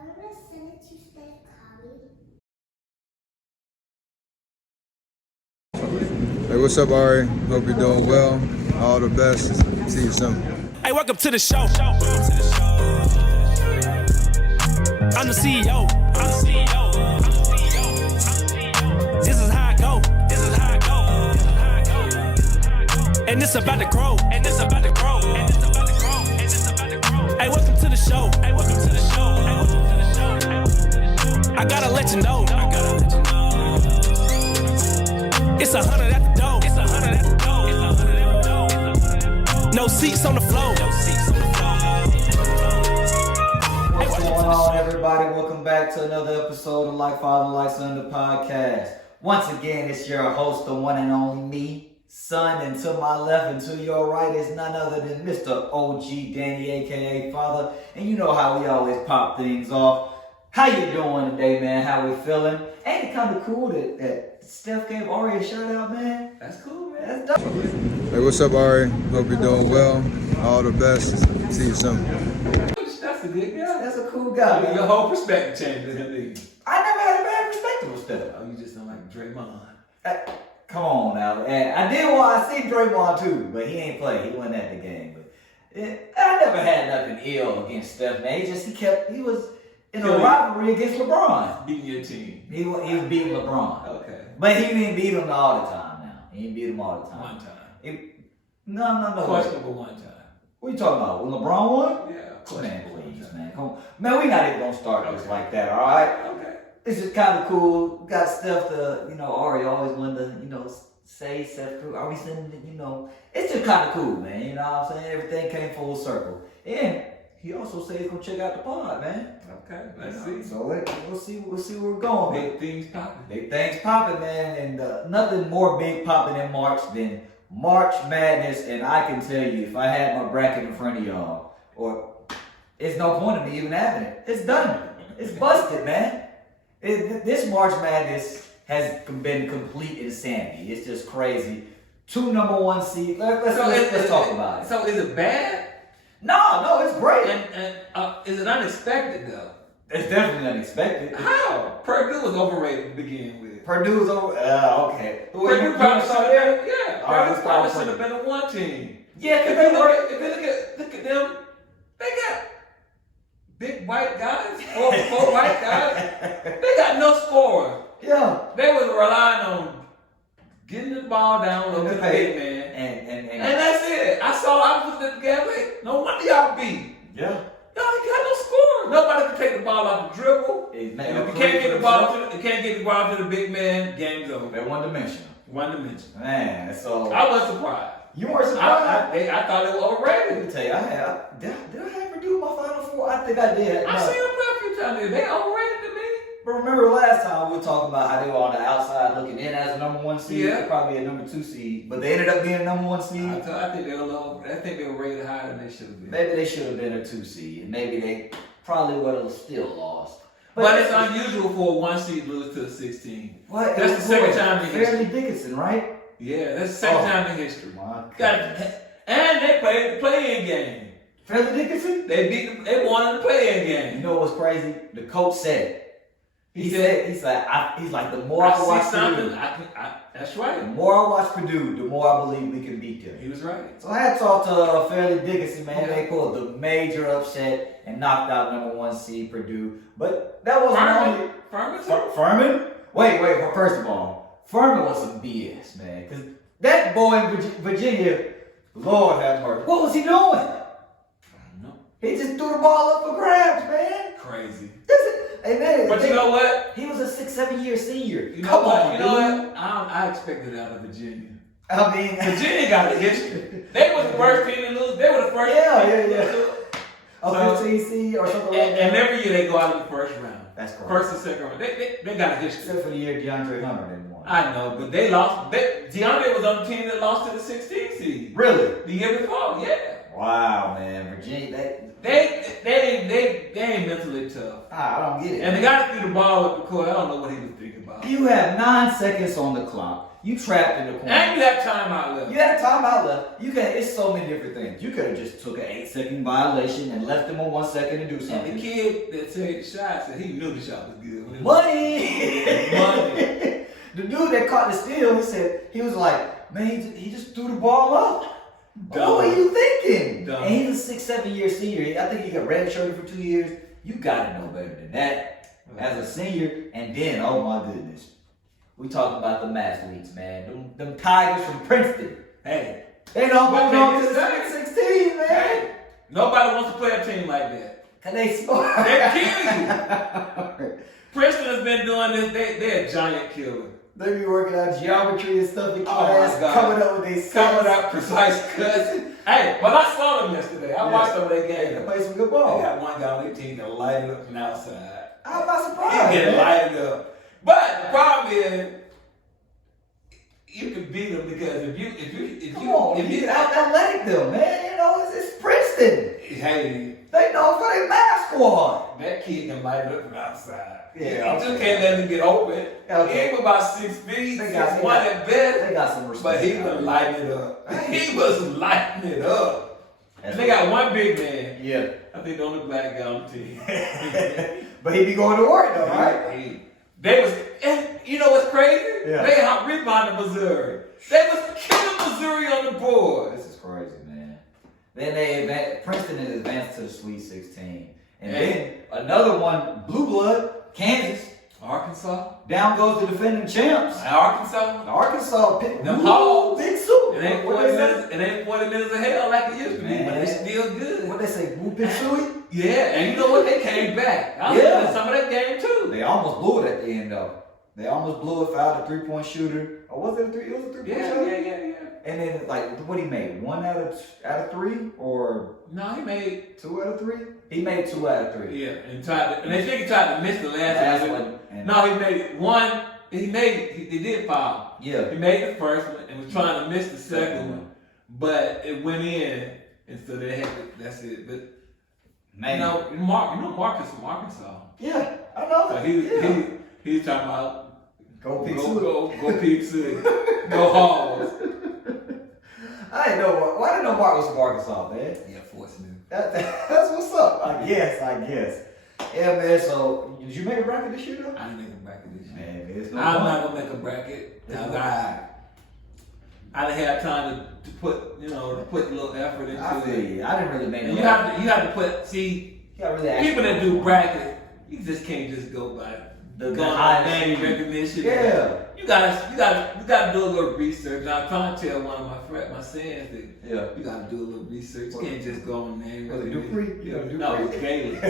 I'm gonna send it to Steph Curry. Hey, what's up, Ari? Hope you're doing well. All the best. See you soon. Hey, welcome to the show. I'm the CEO. This is how I go. And it's about to grow. Hey, welcome to the show. I gotta let you know. It's 100 at the door. No seats on the floor. What's going on, everybody? Welcome back to another episode of Like Father, Like Son, the podcast. Once again, it's your host, the one and only me, Son, and to my left and to your right is none other than Mr. OG Danny, aka Father. And you know how we always pop things off. How you doing today, man? How we feeling? Ain't it kind of cool that Steph gave Ari a shout out, man? That's cool, man. That's dope. Hey, what's up, Ari? Hope you're doing well. All the best. See you soon. That's a good guy. That's a cool guy, man. Your whole perspective changes in the league. I never had a bad perspective of Steph. Oh, you just don't like Draymond. Come on now. And I see Draymond too, but he ain't played. He wasn't at the game. But I never had nothing ill against Steph, man. He was in a rivalry against LeBron. Beating your team. He was beating LeBron. Okay. But he didn't beat him all the time now. He didn't beat him all the time. One time. No. Questionable one time. What you talking about? When LeBron won? Yeah. Man, please, man. Come on. Man, we not even gonna start this like that, all right? Okay. It's just kind of cool. We got Steph to, Ari always wanted to, say Steph Curry. Are we sending it, It's just kind of cool, man. You know what I'm saying? Everything came full circle. And he also said he's gonna check out the pod, man. Okay. Let's see. So we'll see where we're going. Big things popping. Big things popping, man. And nothing more big popping in March than March Madness. And I can tell you, if I had my bracket in front of y'all, it's no point in me even having it. It's done. It's busted, man. This March Madness has been complete insanity. It's just crazy. 2 number 1 seeds. Let's talk about it. So is it bad? No, it's great. And is it unexpected though? It's definitely unexpected. How? Purdue was overrated to begin with. Purdue's over. Okay. Purdue probably should have been. Yeah. All right, Purdue probably should have been a 1 team. Yeah, If you look at them, they got big white guys, four white guys. They got no scorer. Yeah. They was relying on getting the ball down to the big man. And that's it. I was looking at the game like, no wonder y'all beat. Yeah. Y'all ain't got no score. Nobody can take the ball out the dribble. And if you can't get the ball to the big man, game's over. They're one dimensional. Man, so I wasn't surprised. You weren't surprised? I thought it was overrated. Let me tell you, did I have Purdue in my Final Four? I think I did. I seen them play a few times. They overrated to me. But remember last time we were talking about how they were on the outside looking in as a number 1 seed. Yeah. They're probably a number 2 seed, but they ended up being a number 1 seed. I think they were low. I think they were rated higher than they should have been. Maybe they should have been a 2 seed, and maybe they probably would have still lost. But it's unusual for a 1 seed to lose to a 16. What? That's the second time in history. Fairleigh Dickinson, right? Yeah, that's the second time in history. My And they played the play-in game. Fairleigh Dickinson? They won the play-in game. You know what's crazy? The coach said. He's like, the more I watch Purdue, that's right. the more I watch Purdue, the more I believe we can beat them. He was right. So hats off to Fairleigh Dickinson, man. Yeah. They pulled the major upset and knocked out number 1 seed Purdue. But that wasn't Furman? Wait. First of all, Furman was some BS, man. Because that boy in Virginia, Lord have mercy. What was he doing? I don't know. He just threw the ball up for grabs, man. Crazy. But you know what? He was a 6-7 year senior. You know what? I expected that out of Virginia. I mean, Virginia got a history. They were the first team to lose. They were the first Yeah. A So, 15 seed or something like that. And every year they go out in the first round. That's correct. First and second round. They got a history. Except for the year DeAndre Hunter didn't won. I know, but they lost. DeAndre was on the team that lost to the 16th seed. Really? The year before, yeah. Wow, man. Virginia, They ain't mentally tough. I don't get it. And the guy that threw the ball up the court, I don't know what he was thinking about. You have 9 seconds on the clock. You trapped in the corner. And you had timeout left. You had a timeout left. It's so many different things. You could have just took an 8-second violation and left them on 1 second to do something. And the kid that took the shot said he knew the shot was good. Money! Money. The dude that caught the steal, he was like, man, he just threw the ball up. Dumb. What were you thinking? Dumb. And he's a 6-7 year senior. I think he got redshirted for 2 years. You gotta know better than that as a senior. And then, oh my goodness, we talking about the athletes, man. Them Tigers from Princeton. Hey, They don't But go on they to the just Sweet 16, man. hey, nobody wants to play a team like that. Cause they score. They kill you. Princeton has been doing this. They're a giant killer. They be working out geometry and stuff in Oh, class, my God. coming up with these Coming up precise cuts. Hey, well, I saw them yesterday. I watched some of their They game. play some good They ball. got one guy on their team that light it up from the outside. I'm not He surprised. get man. lighted up. But the problem is, you can beat them because Come on, he's athletic though, man. You know, it's Princeton. hey, They know for their math squad. that kid can light it up from the outside. Yeah, You just okay. can't let him get open. Okay. He was about 6 feet, They got- 6'1" at best. They got some respect. But he was lighting it up. He was lighting it up. And they got one big man. Yeah. I think the only black guy on the team. But he be going to work though, right? They was, and you know what's crazy? Yeah. They out rebounded Missouri. They was killing Missouri on the board. This is crazy, man. Then Princeton is advanced to the Sweet 16. And Hey. then another one, Blue Blood, Kansas. Arkansas? Down goes the defending champs. Arkansas? Arkansas picked Them Hogs. Big soup. It ain't What 40 they say? minutes, it ain't 40 minutes of hell like it used to be, Man. but it's still good. What they say, whooping suey? Yeah, and you know what? They came back. I was Yeah. looking at some of that game too. They almost blew it at the end though. They almost blew it, fouled a 3-point shooter. Or was it a 3? It was a 3-point Yeah, shooter. yeah. And then like what he made? 1 out of 3 or No, he made 2 out of 3? He made 2 out of 3. yeah, and they think he tried to miss the last one. one. And No, he made one. They did foul. yeah. He made the first one and was trying to miss the second one, but it went in, and so they had to, that's it. But Man. you know Marcus from Arkansas. Yeah, I know. So he's talking about Go pick go suey. Pig City, go Hogs. I didn't know. Well, I didn't know Mark was from Arkansas, man. Yeah, fortunately. That's what's up. I guess. Yeah, man. So, did you make a bracket this year, though? I didn't make a bracket this year. Man, it's no I'm fun. not gonna make a bracket. I didn't have time to put a little effort into I feel it. you. I didn't really make And no you have to put see You gotta really ask people that for do it. bracket. You just can't just go by The going high on name recognition. Yeah. You gotta do a little research. I'm trying to tell one of my sons that Yeah. you gotta do a little research. You can't just go on name Was it recognition. Dupree? You gotta do No, it was Dupree. Caleb.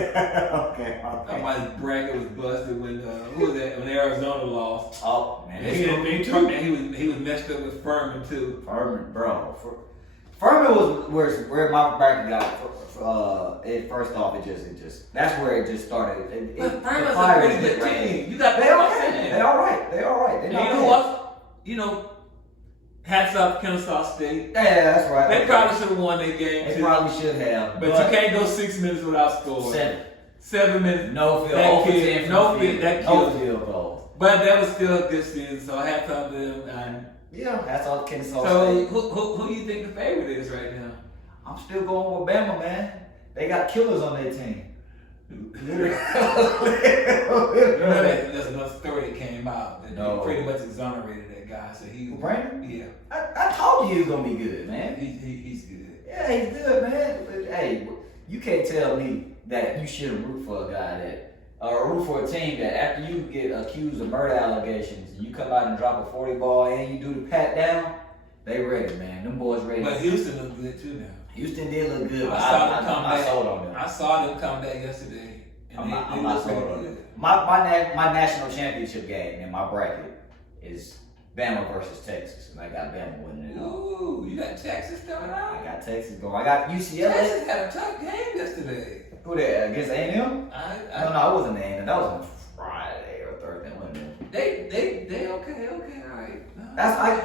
okay. Somebody's bracket was busted when who was that? When Arizona lost. Oh man, And it's he, gonna be he was messed up with Furman too. Furman, bro. Furman was where my bracket got. First off, it just that's where it just started. But the Furman's a fire pretty was good lit right team. You got there. to They know all what I'm right. saying. They all right. They all right. They And not you know bad. what? Hats off to Kennesaw State. Yeah, that's right. They probably should have won their game They too. probably should have. But you can't go 6 minutes without scoring. 7. 7 minutes. No field. That 0 for kid- 10 from no the field- field. that No killed. field goals. But that was still a good season, so hats off to them. And Yeah, that's all Kennesaw so State. who you think the favorite is right now? I'm still going with Bama, man. They got killers on their team. Literally. There's another story that came out that No. he pretty much exonerated that guy. So he Brandon? Yeah. I told you he was gonna be good, man. He's good. Yeah, he's good, man. But hey, you can't tell me that you shouldn't root for a guy that, or root for a team that after you get accused of murder allegations and you come out and drop a 40 ball and you do the pat down, they ready, man. Them boys ready. But Houston looks good too now. Houston did look good, but I saw them I'm come not back. sold on them. I saw them come back yesterday. And I'm not look sold pretty on good. them. My national championship game in my bracket is Bama versus Texas, and I got Bama winning it all. Ooh, you got Texas coming out? I got Texas going. I got UCLA. Texas had a tough game yesterday. Who that? Against A&M? No, I, it wasn't A&M. That was on Friday or Thursday. Wasn't it? they okay, all right.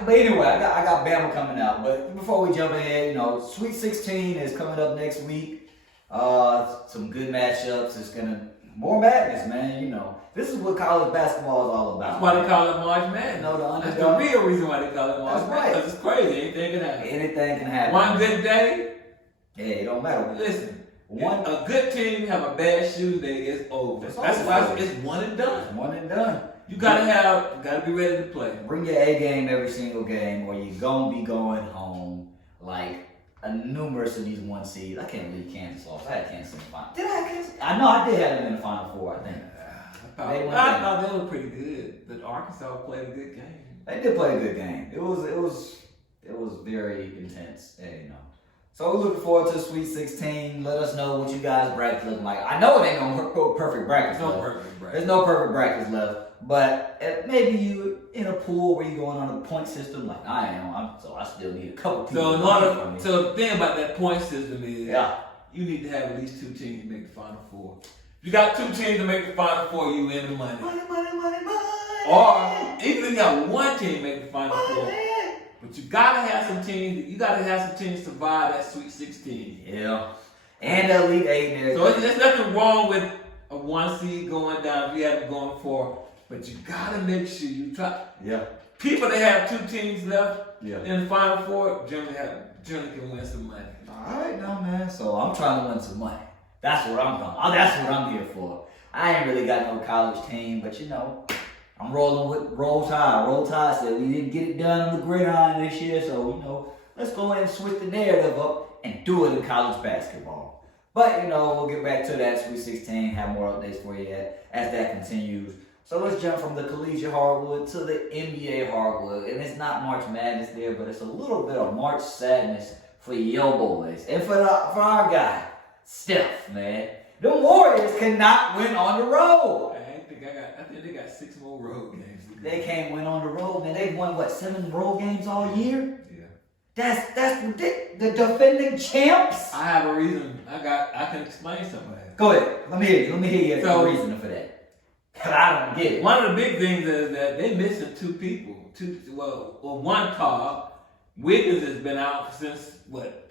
But anyway, I got Bama coming out. But before we jump ahead, Sweet 16 is coming up next week. Some good matchups. It's gonna More madness, man. You know, this is what college basketball is all about. That's why they call it March Madness. No, the That's underdog. the real reason why they call it March That's Madness. right. Because it's crazy. Anything can happen. Anything can happen. One good day. Yeah, it don't matter. Listen. One A good team have a bad shoe day, it's over. That's why it's one and done. One and done. You gotta be ready to play. Bring your A game every single game, or you're gonna be going home like a numerous of these 1 seeds. I can't believe Kansas lost. I had Kansas in the final. Did I have Kansas? I know I did have them in the Final Four, I think. I thought they were pretty good, but Arkansas played a good game. They did play a good game. It was very intense, and you know. So we're looking forward to Sweet 16. Let us know what you guys' brackets look like. I know it ain't gonna go perfect brackets. No left. perfect brackets. There's no perfect brackets left. But maybe you in a pool where you're going on a point system like I am. So I still need a couple people. So the thing about that point system is you need to have at least 2 teams to make the Final Four. If you got 2 teams to make the Final Four, you win the money. Money. Or even if you got 1 team make the Final Four. But you gotta have some teams. You gotta have some teams survive that Sweet 16. Yeah, and the Elite 8 there. So there's nothing wrong with a 1 seed going down if you have it going 4. But you gotta make sure you try. Yeah. People that have 2 teams left Yeah. in the Final Four generally can win some money. All right, now man. So I'm trying to win some money. That's what I'm doing. That's what I'm here for. I ain't really got no college team, but you know, I'm rolling with Roll Tide. Roll Tide said we didn't get it done on the gridiron this year, so you know, let's go ahead and switch the narrative up and do it in college basketball. But you know, we'll get back to that Sweet 16. Have more updates for you as that continues. So let's jump from the collegiate hardwood to the NBA hardwood. And it's not March Madness there, but it's a little bit of March sadness for your boys. And for our guy, Steph, man. The Warriors cannot win on the road. I think they got 6 more road games. They can't win on the road, man. They've won, 7 road games all year? Yeah. That's ridiculous. The defending champs? I have a reason. I can explain something. Go ahead. Let me hear you. The reason for that. Cause I don't get it. One of the big things is that they're missing 2 people. One call. Wiggins has been out since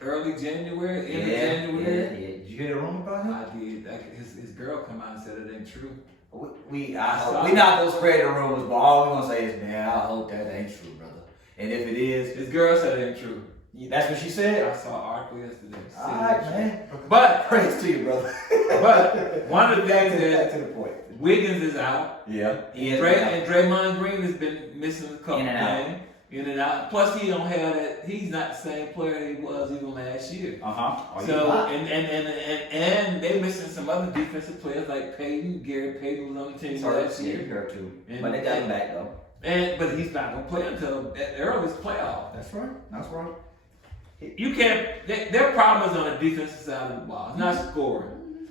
early January, end of January. Yeah. Did you hear the rumor about him? I did. His girl come out and said it ain't true. We not gonna spread the rumors, but all we're gonna say is, man, I hope that ain't true, brother. And if it is, his girl said it ain't true. That's what she said. I saw an article yesterday. All right, man. But praise to you, brother. But one of the things back to the point. Wiggins is out. Yeah. And Draymond Green has been missing a couple In and games. In and out. Plus, he don't have that. He's not the same player he was even last year. So and they missing some other defensive players like Peyton. Gary Payton was on the team last year. He hurt too. But they got him back though. But he's not gonna play until the earliest playoff. That's right. You can't. Their problem is on the defensive side of the ball. It's not scoring.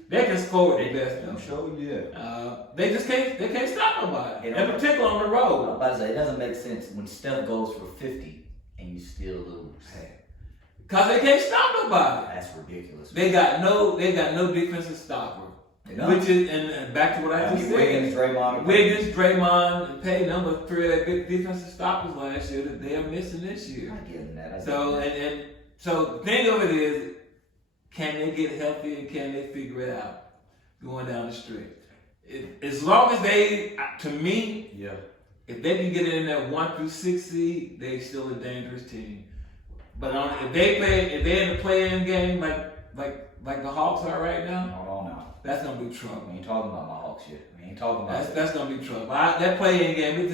They can score at the best. I'm sure we did. They just can't. They can't stop nobody. In particular on the road. I'm about to say it doesn't make sense when Steph goes for 50 and you still lose. Cause they can't stop nobody. That's ridiculous. They got no defensive stopper. Which is and back to what I just said. Wiggins, Draymond, and Payton, number 3 of their big defensive stoppers last year that they are missing this year. I get that. So the thing of it is, can they get healthy and can they figure it out going down the stretch? As long as they, to me, if they can get in that 1 through 6 seed, they still a dangerous team. But if they're in the play-in game like the Hawks are right now, no. That's gonna be trouble. We ain't talking about my Hawks yet. We ain't talking about that's gonna be trouble. That play-in game, it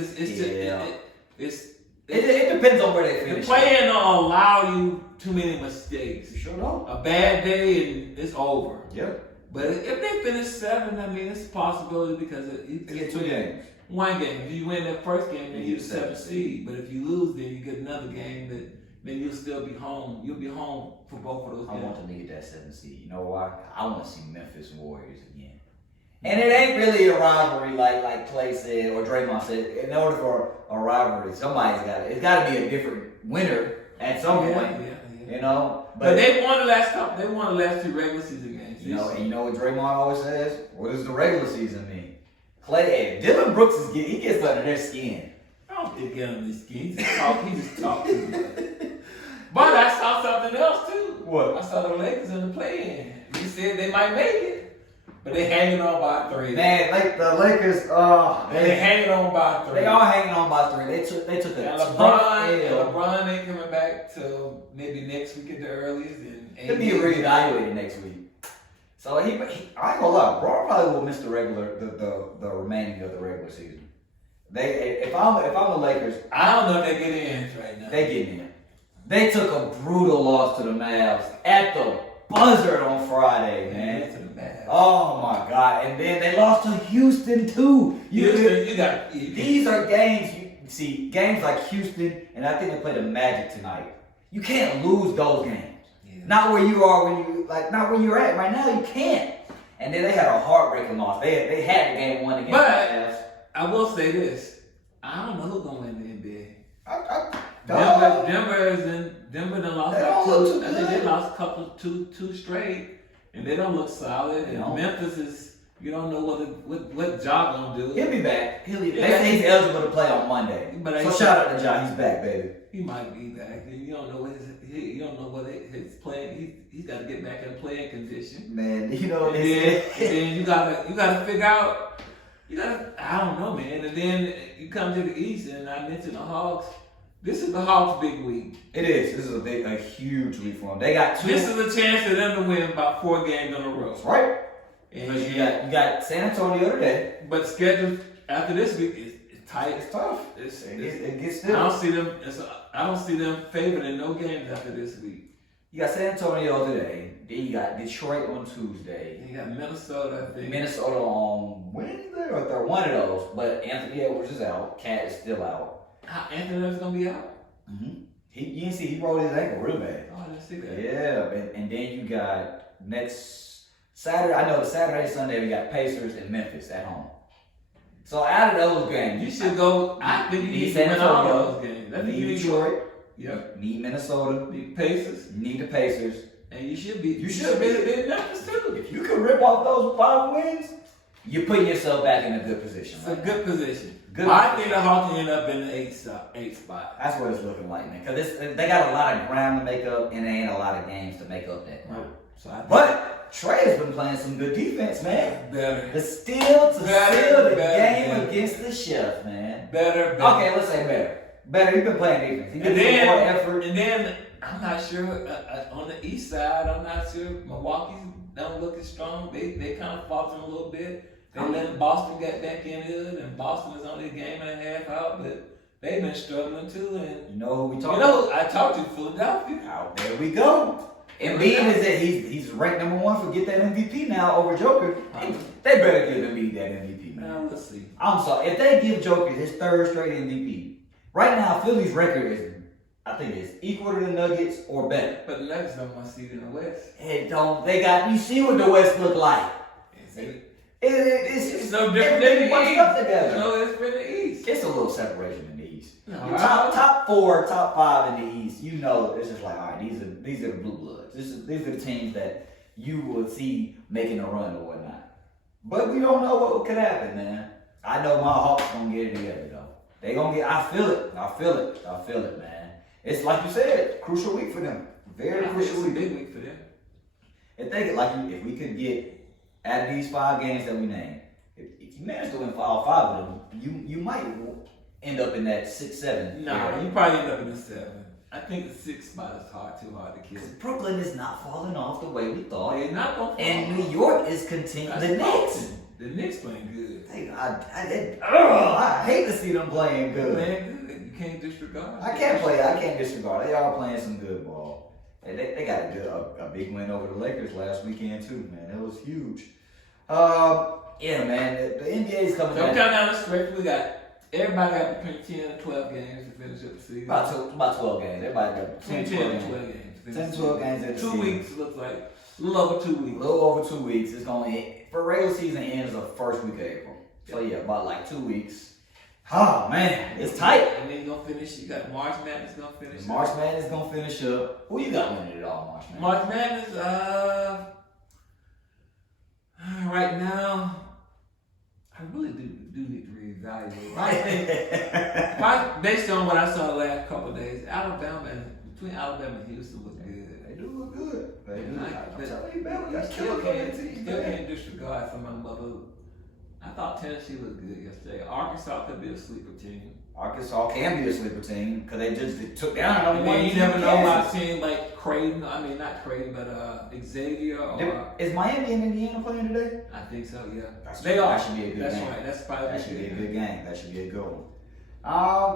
depends on where they finish. The play-in don't allow you too many mistakes. You sure don't. A bad day and it's over. Yep. But if they finish 7, I mean, it's a possibility because you get 2 games. 1 game. If you win that first game, then you're the 7th seed. But if you lose, then you get another game then you'll still be home. You'll be home for both of those games. I want them to get that 7th seed. You know why? I want to see Memphis Warriors again. And it ain't really a rivalry like Clay said or Draymond said. In order for a rivalry, it's got to be a different winner at some point. Yeah. You know? But they won the last 2 regular season games. You know, and you know what Draymond always says? What does the regular season mean? Dylan Brooks he gets under their skin. I don't think he gets under his skin. He just talks too much. But I saw something else too. What? I saw the Lakers in the play-in. You said they might make it. But they hanging on by 3. Man, like the Lakers, They hanging on by 3. they are hanging on by 3. They took a And tough L. LeBron ain't coming back till maybe next week at the earliest. And He'll be reevaluated next week. So I ain't gonna lie, Braun probably will miss the remaining of the regular season. If I'm the Lakers, I don't know if they get in right now. they get in. They took a brutal loss to the Mavs at the buzzer on Friday, man. To the Mavs. Oh my God! And then they lost to Houston too. These are games. You see games like Houston, and I think they play the Magic tonight. You can't lose those games. Yeah. Not where you are not where you're at right now. You can't. And then they had a heartbreaking loss. They had the game won against the Mavs. I will say this: I don't know who's gonna win the NBA. Denver done lost They like don't look too two. I think they good. lost a couple two straight, and they don't look solid. And No. Memphis is, you don't know what Ja gonna do. He'll be back. They Yeah. say he's eligible to play on Monday. But So shout out to Ja. He's back, baby. He might be back. And you don't know what his playing. He's got to get back in playing condition. Man, you know what And they then, said. and then you gotta figure out. I don't know, man. And then you come to the East, and I mentioned the Hawks. This is the Hawks' big week. It is. This is a huge week for them. They got 2. This is a chance for them to win about 4 games in a row. right. And Because you got San Antonio today. but schedule after this week is tight. It's tough. It gets still. I don't see them favored in no games after this week. You got San Antonio today. Then you got Detroit on Tuesday. You got Minnesota, I think. Minnesota on Wednesday or they're one of those. But Anthony Edwards is out. Cat is still out. Anthony is gonna be out. Mm-hmm. You didn't see he rolled his ankle real bad. Oh, I didn't see that. Yeah, and then you got next Saturday. I know Saturday, Sunday we got Pacers and Memphis at home. So out of those games, You should go. I think you need to win all those games. I think you need need Detroit. Yep. Need Minnesota. Need Pacers, You need the Pacers. and you should be. You should be. in Memphis too. If you can rip off those 5 wins, you're putting yourself back in a good position. It's a right good position. Good I position. think the Hawks end up in the 8th spot. That's what it's looking like, man. Because they got a lot of ground to make up, and there ain't a lot of games to make up that ground. So I think But Trey has been playing some good defense, man. better, The steal the Better. game against the Chef, man. better. Okay, let's say better. Better. He's been playing defense. He And been more effort. then I'm not sure on the East side. I'm not sure Milwaukee don't look as strong. They kind of faltered a little bit. They let Boston get back in it, and Boston is only a game and a half out, but they've been struggling too. And You know who we talking I talked to Philadelphia. about? There we go. Embiid is that he's ranked number 1 for get that MVP now over Joker. They better give Embiid that MVP, man. Now let's see. I'm sorry. If they give Joker his 3rd straight MVP, right now Philly's record is, I think it's equal to the Nuggets or better. But the Nuggets don't want to see it in the West. It don't. They got. You see what the West look like. It's It's no different than everything the bunched East. up together. It's no different than the East. It's a little separation in the East. No, Your top 4, top 5 in the East. You know, it's just like, all right, these are the blue bloods. These are the teams that you will see making a run or whatnot. But we don't know what could happen, man. I know my Hawks gonna get it together though. They gonna get. I feel it, man. It's like you said, crucial week for them. Very crucial It's a week. big week for them. If they if we could get out of these 5 games that we named, if you manage to win all 5 of them, you might end up in that 6-7. No, area. you probably end up in the 7. I think the 6th spot is too hard to kill. Because Brooklyn is not falling off the way we thought, They're not gonna fall. and New York is continuing. That's The Knicks. Boston. The Knicks playing good. I hate to see them playing good. Playing good. You can't disregard. I can't disregard. They are playing some good ball. And they got a big win over the Lakers last weekend too, man. It was huge. Yeah, man. The NBA is coming So back. come down the stretch. Everybody got between 10 and 12 games to finish up the season. About 12 games. Everybody got 10, 12 games. 12 games. 10, 12 games in the 2 season. weeks looks like a little over 2 A weeks. little over 2 weeks. It's going to for regular season ends the first week of April. So yeah, about like 2 weeks. Oh man, it's tight. And then you're gonna finish. You got March Madness gonna finish. March Madness is gonna finish up. Who you got winning it all, March Madness? March Madness. Right now, I really do need to reevaluate. I think, based on what I saw the last couple of days, between Alabama and Houston was good. They do look good. They do. I'm telling you, man, we got still killers on that team, still man. can't disregard some of them other. I thought Tennessee was good yesterday. Arkansas could be a sleeper team. Arkansas can be a sleeper team because they just took down number And one then you team, never know about a Kansas. team like Creighton. I mean, not Creighton, but Xavier or. Is Miami and Indiana playing today? I think so. Yeah, That's- they are. that should be a good That's game. right. That's probably That should be a good. good game. That should be a good one.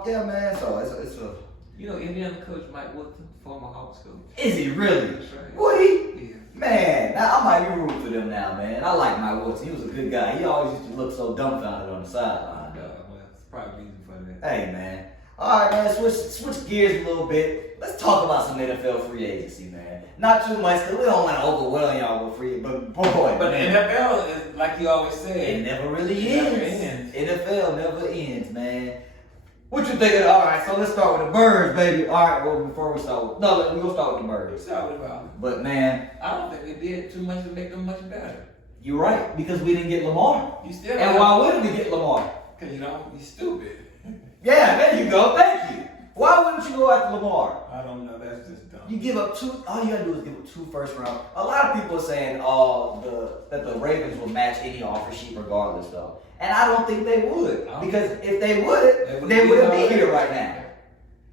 Yeah, man. So it's a. You know, Indiana coach Mike Woodson, former Hawks coach. Is he really? That's right. Would he? Yeah. Man, now I might be rooting for them now, man. I like Mike Woodson. He was a good guy. He always used to look so dumbfounded on the sideline. Well, it's probably reason for that. Hey, man. All right, man. Switch gears a little bit. Let's talk about some NFL free agency, man. Not too much, because we don't want to overwhelm y'all with free, but boy, But the man, NFL is like you always it said. never really It never ends. NFL never ends, man. What you think of? All right, so let's start with the Birds, baby. All right, well, before we start with, no, we're going to start with the What Birds. you talking about? But, man, I don't think they did too much to make them much better. you're right, because we didn't get Lamar. You still And why wouldn't we get Lamar? Because you know, you're stupid. Yeah, there you go. Thank you. Why wouldn't you go after Lamar? I don't know. That's just dumb. You give up two. All you gotta do is give up 2 first round. A lot of people are saying, that the Ravens will match any offer sheet regardless, though. And I don't think they would, because if they would, they wouldn't be here right now.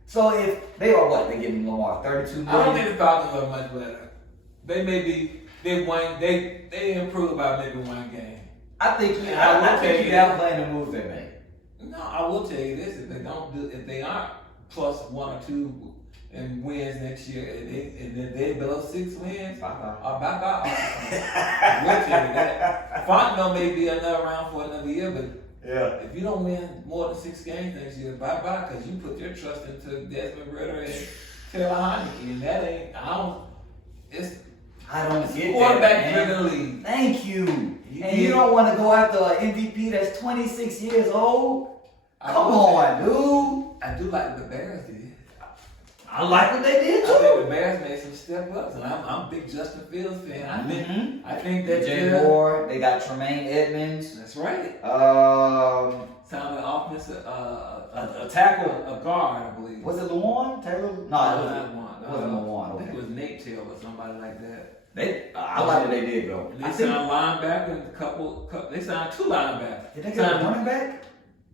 So if they are what, they giving Lamar 32 million. I don't think the Falcons are much better. They may be. They won. They improved by maybe one game. I think you. And I will I tell think you you outplaying the moves they made. No, I will tell you this: if they aren't plus 1 or 2 in wins next year, and then they below 6 wins, Bye-bye. bye. I will tell you that. Fontenot may be another round for another year, but Yeah. if you don't win more than 6 games next year, bye, because you put your trust into Desmond Ritter and Taylor Heineke, and that ain't. I don't get Quarterback that, man. driven league. Thank you. You And did. you don't want to go after an MVP that's 26 years old? I Come will on, dude. I do like the Bears did. I like what they did I think too. the Bears made some step ups, and I'm a big Justin Fields fan. Mhm. I think that DJ Moore, they got Tremaine Edmonds. That's right. A Sounded offensive, tackle. a guard, I believe. Was it Lawan? Taylor? No, it wasn't. It wasn't Lawan, I think okay. it was Nate Taylor or somebody like that. I like what they did though. They I think, signed linebacker and a couple. They signed 2 linebackers. did they get a Signed- running back?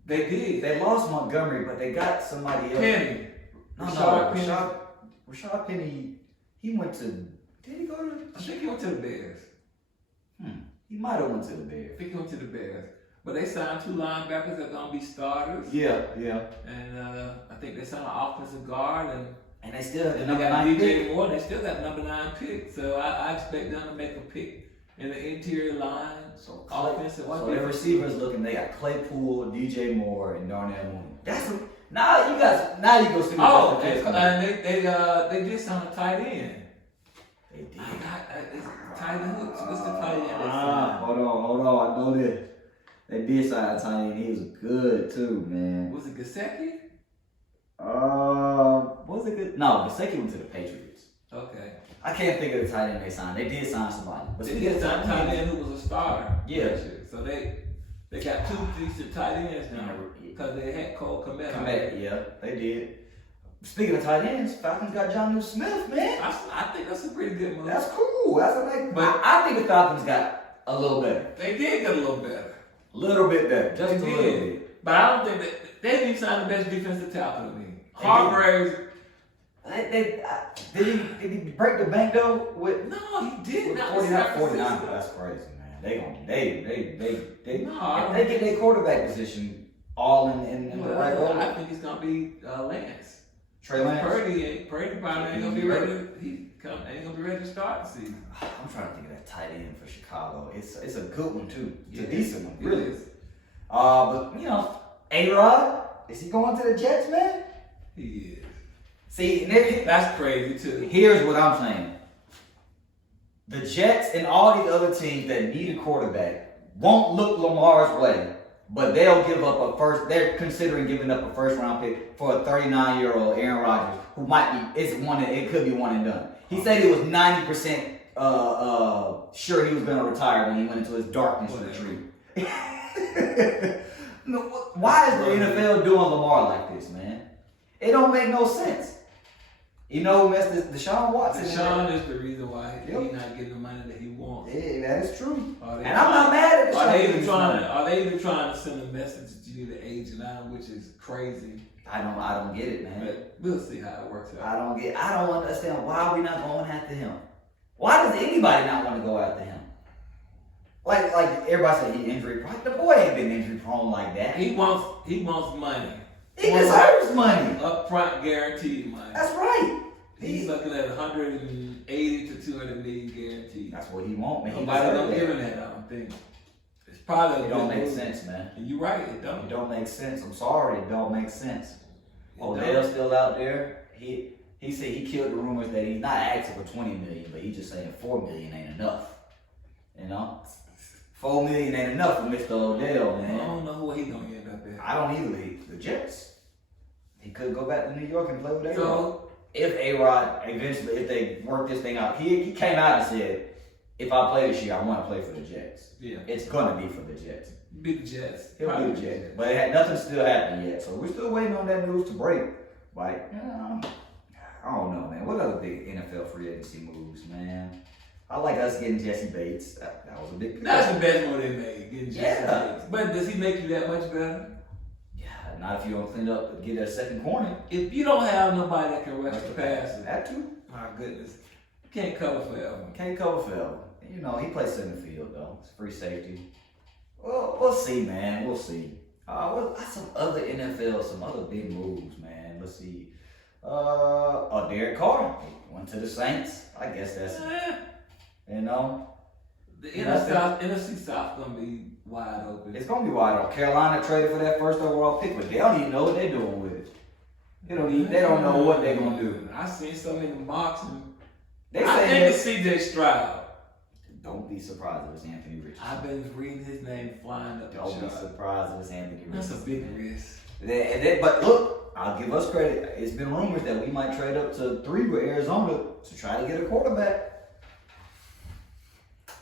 They did. They lost Montgomery, but they got somebody else. Penny. No, Rashad Penny. Rashad Penny, he went to, did he go to? I think he went to the Bears. He might have went to the I Bears. think he went to the Bears. But they signed 2 linebackers that are gonna be starters. Yeah. And I think they signed an offensive guard And they still have the and number they got 9 DJ pick. Moore. They still got number 9 pick. So I expect them to make a pick in the interior line. So, Offensive. so their receivers looking, they got Claypool, DJ Moore, and Darnell Mooney. Now you go see Oh, what and, Justin Fields coming. they did sign a tight end. They did. It's tight end. What's the tight end? Hold on. I know this. They did sign a tight end. He was good too, man. Was it Gesicki? Was it good? No, Gesicki went to the Patriots. Okay. I can't think of the tight end they signed. They did sign somebody. But They speaking did of sign a tight end who was a starter. Yeah. last year. So they got 2 decent tight ends now because they had Cole Kmet. Yeah, they did. Speaking of tight ends, Falcons got Jonnu Smith, man. I think that's a pretty good move. That's cool. That's a nice. But- I think the Falcons got a little better. They did get a little better. A little bit better. Just They a little did. bit. But I don't think they didn't sign the best defensive tackle to me. Hargraves. Did he break the bank though with No, he did with not. 49? That's crazy, man. They No, I if don't they get their quarterback position all in the right Well, I role. think it's gonna be Lance. Trey Lance. Purdy probably ain't gonna be ready. Ain't gonna be ready to start the season. I'm trying to think of that tight end for Chicago. It's a good one too. It's a Yeah, decent one, it really. is. But A-Rod, is he going to the Jets, man? He is. See, and That's crazy too. here's what I'm saying. The Jets and all these other teams that need a quarterback won't look Lamar's way, but they'll give up a first. They're considering giving up a first-round pick for a 39-year-old Aaron Rodgers, who might be. It could be one and done. He said he was 90% sure he was going to retire when he went into his darkness retreat. No, why is the NFL doing Lamar like this, man? It don't make no sense. You know who messed this? Deshaun Watson. Deshaun is the reason why Yep. he's not getting the money that he wants. Yeah, that is true. Are they And I'm not mad at Deshaun. Are they even trying to send a message that you need an agent out, which is crazy? I don't get it, man. But we'll see how it works out. I don't understand why we not going after him. Why does anybody not want to go after him? Like everybody say he injury prone. The boy ain't been injury prone like that. He wants money. He deserves money. Upfront guaranteed money. That's right. He's looking at 180 to 200 million guaranteed. That's what he want, man. Nobody don't give him that, I don't think. It's probably It don't make sense, man. And you're right, it don't. It don't make sense. I'm sorry, it don't make sense. It Odell's still out there. He said he killed the rumors that he's not asking for 20 million, but he's just saying 4 million ain't enough. You know? 4 million ain't enough for Mr. Odell, man. I don't know who he gonna end up at. I don't either. The Jets. He could go back to New York and play with A-Rod. So, If A-Rod eventually, if they work this thing out, he came out and said, if I play this year, I want to play for the Jets. yeah, It's gonna be for the Jets. big Jets. He'll Probably be the Jets. But nothing still happened yet, so we're still waiting on that news to break. Like, I don't know, man. What other big NFL free agency moves, man? I like us getting Jesse Bates. That was a big pick. That's the best one they made, getting Jesse Yeah. Bates. But does he make you that much better? Yeah, not if you don't clean up, get that second corner. If you don't have nobody that can rush the passes, That too. my goodness, you can't cover forever. Can't cover Phil. You know, he plays center field though. It's free safety. Well, we'll see, man. We'll see. Some other NFL, some other big moves, man. Let's see. Derek Carr went to the Saints. I guess that's, you know. The NFC South gonna be wide open. It's gonna be wide open. Carolina traded for that first overall pick, but they don't even know what they're doing with it. They don't know what they're gonna do. I seen so many mocks and They I say think that- it's CJ Stroud. Don't be surprised if it's Anthony Richardson. I've been reading his name flying up the Don't be chart. surprised if it's Anthony That's a Richardson. big risk. But look, I'll give us credit. It's been rumors that we might trade up to 3 with Arizona to try to get a quarterback.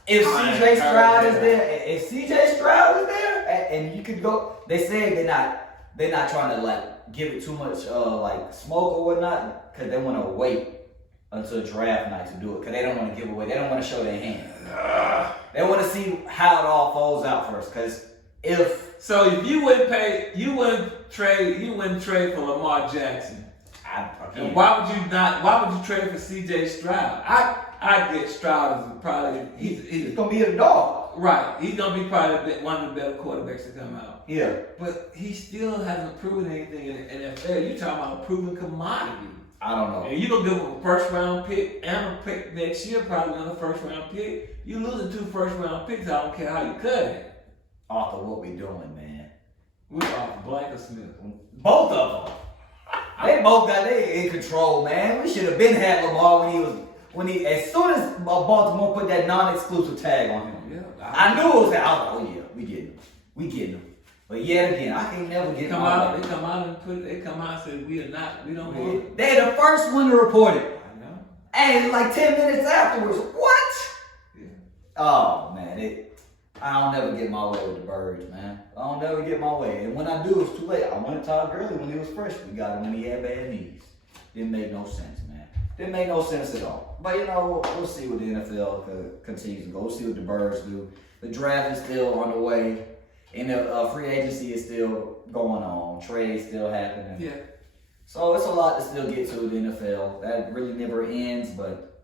If CJ Stroud is there, and you could go, they say they're not trying to like give it too much like smoke or whatnot, because they want to wait until draft night to do it, because they don't want to give away, they don't want to show their hand. They want to see how it all falls out first, because if you wouldn't trade for Lamar Jackson. And why would you trade for CJ Stroud? I get Stroud as probably he's gonna be a dog. Right. He's gonna be probably one of the better quarterbacks to come out. Yeah. But he still hasn't proven anything in the NFL. You talking about a proven commodity. I don't know. And you gonna give him a first round pick and a pick next year, probably another first round pick. You losing 2 first round picks, I don't care how you cut it. Arthur, what we doing, man? We're off Blank or Smith. Both of them. They both got they in control, man. We should have been had Lamar as soon as Baltimore put that non-exclusive tag on him. Yeah, I knew it was that. I was like, oh yeah, we getting him. But yet again, I can never get They come out and say we don't want it. They're the first one to report it. I know. And like 10 minutes afterwards, what? Yeah. Oh man, I don't never get my way with the birds, man. I don't never get my way. And when I do, it's too late. I wanted Todd Gurley when he was fresh. We got him when he had bad knees. Didn't make no sense, man. Didn't make no sense at all. But you know, we'll see what the NFL continues to go. We'll see what the birds do. The draft is still on the way. And the free agency is still going on. Trades still happening. Yeah. So it's a lot to still get to with the NFL. That really never ends, but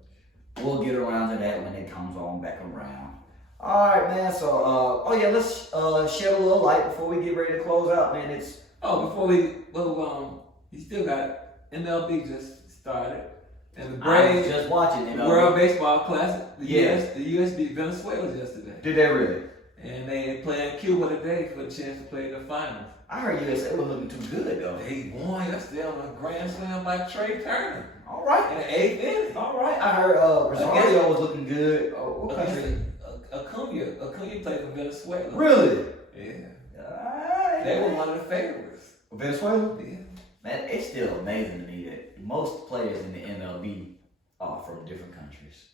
we'll get around to that when it comes on back around. All right, man. So, let's shed a little light before we get ready to close out, man. Before we move on, you still got MLB just started, and the Braves I was just watching MLB. World Baseball Classic. The Yes. US beat Venezuela yesterday, Did they really? and they playing Cuba today for a chance to play the finals. I heard USA was looking too good though. They won yesterday on a grand slam by Trey Turner All in right. the 8th inning. All right. I heard Rosario was looking good. What country? Acuna played for Venezuela. Really? Yeah. They were one of the favorites. Venezuela? Yeah. Man, it's still amazing to me that most players in the MLB are from different countries.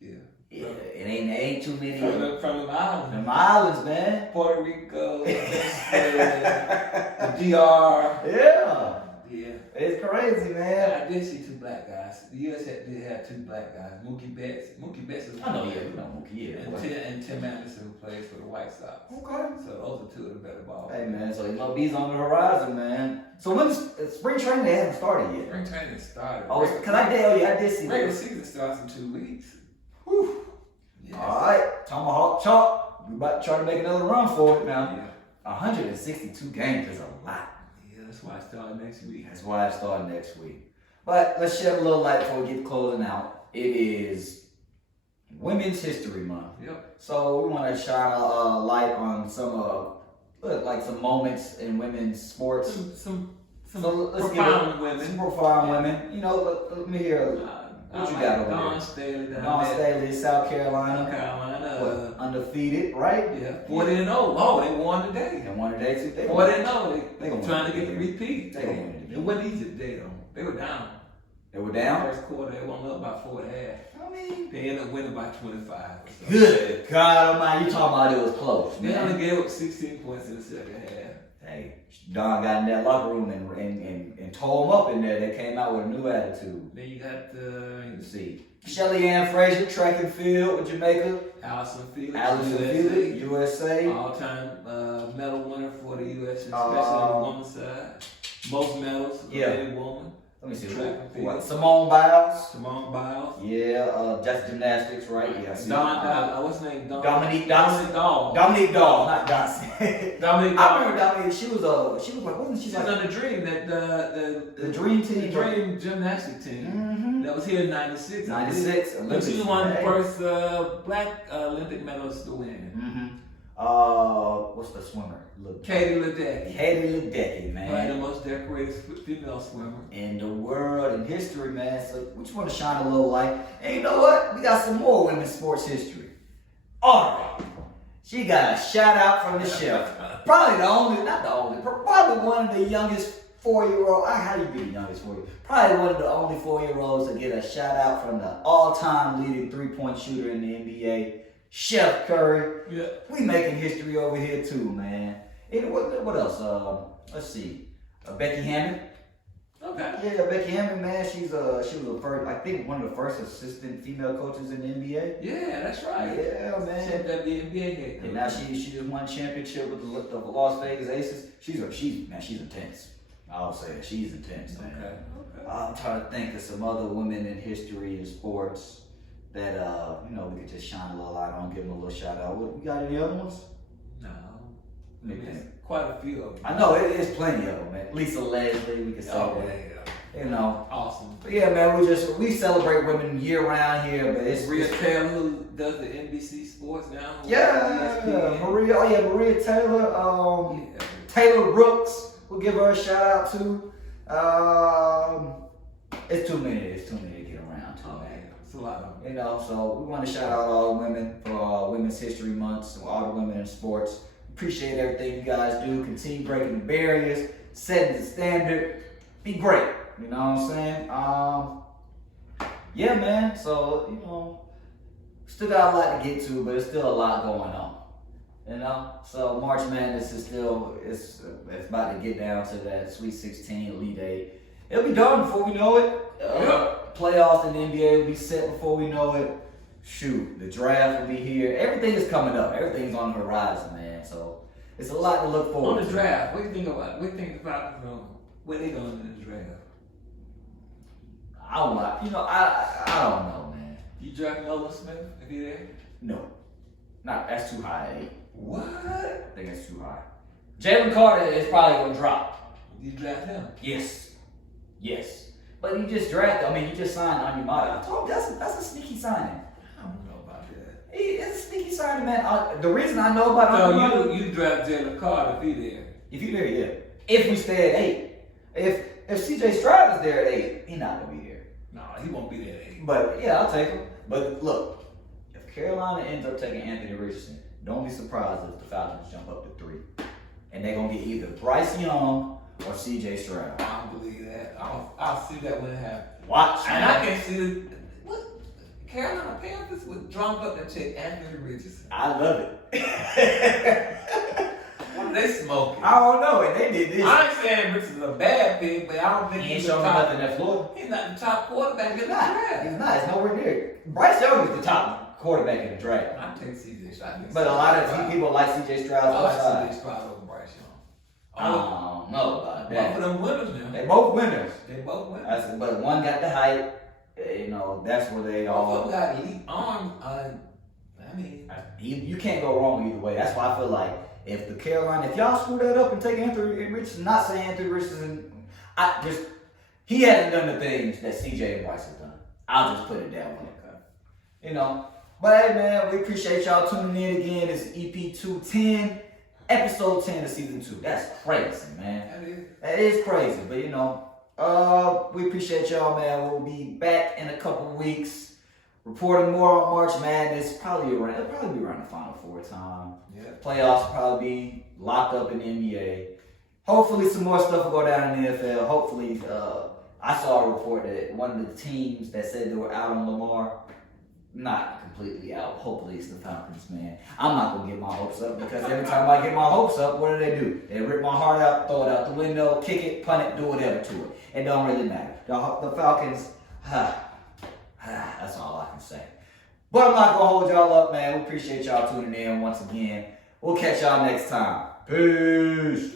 Yeah. Yeah, it ain't too many. From the islands. Them islands, man. Puerto Rico, Venezuela, the DR. Yeah. Yeah. It's crazy, man. I did see 2 black The U.S. did have 2 black guys. Mookie Betts is I know, yeah, we know Mookie, yeah. and Tim Anderson, who plays for the White Sox. Okay. So those are 2 of the better ball. Hey, man, so MLB's on the horizon, man. So when spring training, they haven't started yet. Spring training started. Oh, because I did see regular that. season starts in 2 weeks. Whew. Yes. All right, Tomahawk Chalk. We about to try to make another run for it now. Yeah. 162 games is a lot. Yeah, that's why I started next week. That's why I start next week. But let's shed a little light before we get closing out. It is Women's History Month. Yep. So we want to shine a light on some some moments in women's sports. Some So let's profound women. Some profound women. You know, let me hear what you got over Dawn there. Staley down Dawn there. Staley, South Carolina. South Carolina. What, undefeated, right? Yeah. 40-0. Oh, they won today. And one today too. 40-0. They gonna trying to win get the repeat. They gonna win it. It wasn't easy today though. They were down. They were down. First quarter, they won up by 4.5. I mean, They ended up winning by 25. So. good God Almighty, you talking about it was close, They man. only gave up 16 points in the second half. Hey, Don got in that locker room and tore them up in there. They came out with a new attitude. Then you got Let's see. Shelly Ann Frazier, track and field with Jamaica. Allison Felix, Allison USA. Felix, USA. All-time medal winner for the U.S., especially on the women's side. Most medals for any woman. Let me see. Track and field. What? Simone Biles. Simone Biles. Yeah, just gymnastics, right? Yeah. What's her name? Dominique Dawson. Dahl. Dominique Dahl, not Dawson. Dominique Dahl. I remember Dominique. She was like, wasn't she She's like on the Dream, the Dream Team? The Dream gymnastic team. That was here in '96. 96. But she was one of the Hey. first black Olympic medalists to win. What's the swimmer? Katie Ledecky. Katie Ledecky, Probably man. the most decorated female swimmer. In the world and history, man. So we just want to shine a little light. And you know what? We got some more women's sports history. Alright. She got a shout out from the chef. Probably probably one of the youngest 4-year-old. How do you be the youngest 4-year-old? Probably one of the only 4-year-olds to get a shout out from the all-time leading 3-point shooter in the NBA, Chef Curry. Yeah. We making history over here too, man. And what else? Let's see. Becky Hammond. Okay. Yeah, Becky Hammond, man. She was the first, I think, one of the first assistant female coaches in the NBA. Yeah, that's right. Yeah, man. She had that NBA head coach. And now she just won championship with the Las Vegas Aces. She's intense. I'll say that she's intense, man. Okay. I'm trying to think of some other women in history and sports that we could just shine a little light on, give them a little shout out. We got any other ones? No. Let me There's think. quite a few of them. I know it's plenty of them, man. Lisa Leslie, we can say Oh, that. yeah. You know. Awesome. But yeah, man, we celebrate women year round here, but it's Maria Taylor, who does the NBC Sports now. yeah, ESPN. Maria Taylor, Yeah. Taylor Brooks, we'll give her a shout out to. It's too many to get around to, Oh, man. yeah. It's a lot of them. You know, so we want to shout out all the women for Women's History Month, so all the women in sports. Appreciate everything you guys do. Continue breaking the barriers, setting the standard. Be great. You know what I'm saying? Yeah, man. So, still got a lot to get to, but there's still a lot going on. You know? So March Madness is still, it's about to get down to that Sweet 16, Elite 8. It'll be done before we know it. Playoffs in the NBA will be set before we know it. Shoot, the draft will be here. Everything is coming up. Everything's on the horizon, man. So it's a lot to look forward to. On the draft, what do you think about? What do you think about where they going in the draft? I don't know, man. You draft Nolan Smith if he there? No, that's too high. 8. What? I think that's too high. Jalen Carter is probably gonna drop. You draft him? Yes. But you just drafted. I mean, you just signed Anyamata. I told you that's a sneaky signing. I don't know about that. It's a sneaky signing, man. The reason I know about Anyamata. So you draft Jalen Carter if he there? If you there, yeah. If we stay at 8. If CJ Stroud is there at 8, he's not gonna be there. No, he won't be there at 8. But yeah, I'll take him. But look, if Carolina ends up taking Anthony Richardson, don't be surprised if the Falcons jump up to 3. And they're gonna get either Bryce Young or CJ Stroud. I don't believe that. I'll see that when it happens. Watch. And I can see what Carolina Panthers would jump up and take Anthony Richardson. I love it. What are they smoking? I don't know. And they did this. I ain't saying Rich is a bad pick, but I don't think He ain't he's the showing me top. nothing at Florida. He's not the top quarterback in the He's not. draft. He's not. It's nowhere near. Bryce Young is the top quarterback in the draft. I take CJ Stroud. But a lot of people like CJ Stroud I like outside. CJ Stroud over Bryce Young. I don't know about Both of that. them winners now. They both winners. They both winners. But one got the hype. You know, that's where they Both all. of them got elite arms. I mean, You can't go wrong either way. That's why I feel like if y'all screw that up and take Anthony Richardson, not saying Anthony Richardson, he hasn't done the things that CJ and Bryce have done. I'll just put it that way. You know. But hey man, we appreciate y'all tuning in again. It's EP 210, episode 10 of season 2. That's crazy, man. That is crazy. But you know, we appreciate y'all, man. We'll be back in a couple weeks. Reporting more on March Madness. It'll probably be around the Final Four time. yeah. Playoffs will probably be locked up in the NBA. Hopefully some more stuff will go down in the NFL. Hopefully, I saw a report that one of the teams that said they were out on Lamar, not completely out. Hopefully it's the Falcons, man. I'm not going to get my hopes up because every time I get my hopes up, what do? They rip my heart out, throw it out the window, kick it, punt it, do whatever to it. It don't really matter. The Falcons, that's all I can say. But I'm not going to hold y'all up, man. We appreciate y'all tuning in once again. We'll catch y'all next time. Peace.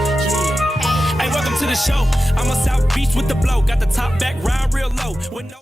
Hey, welcome to the show. I'm a South Beach with the blow. Got the top back round real low. With no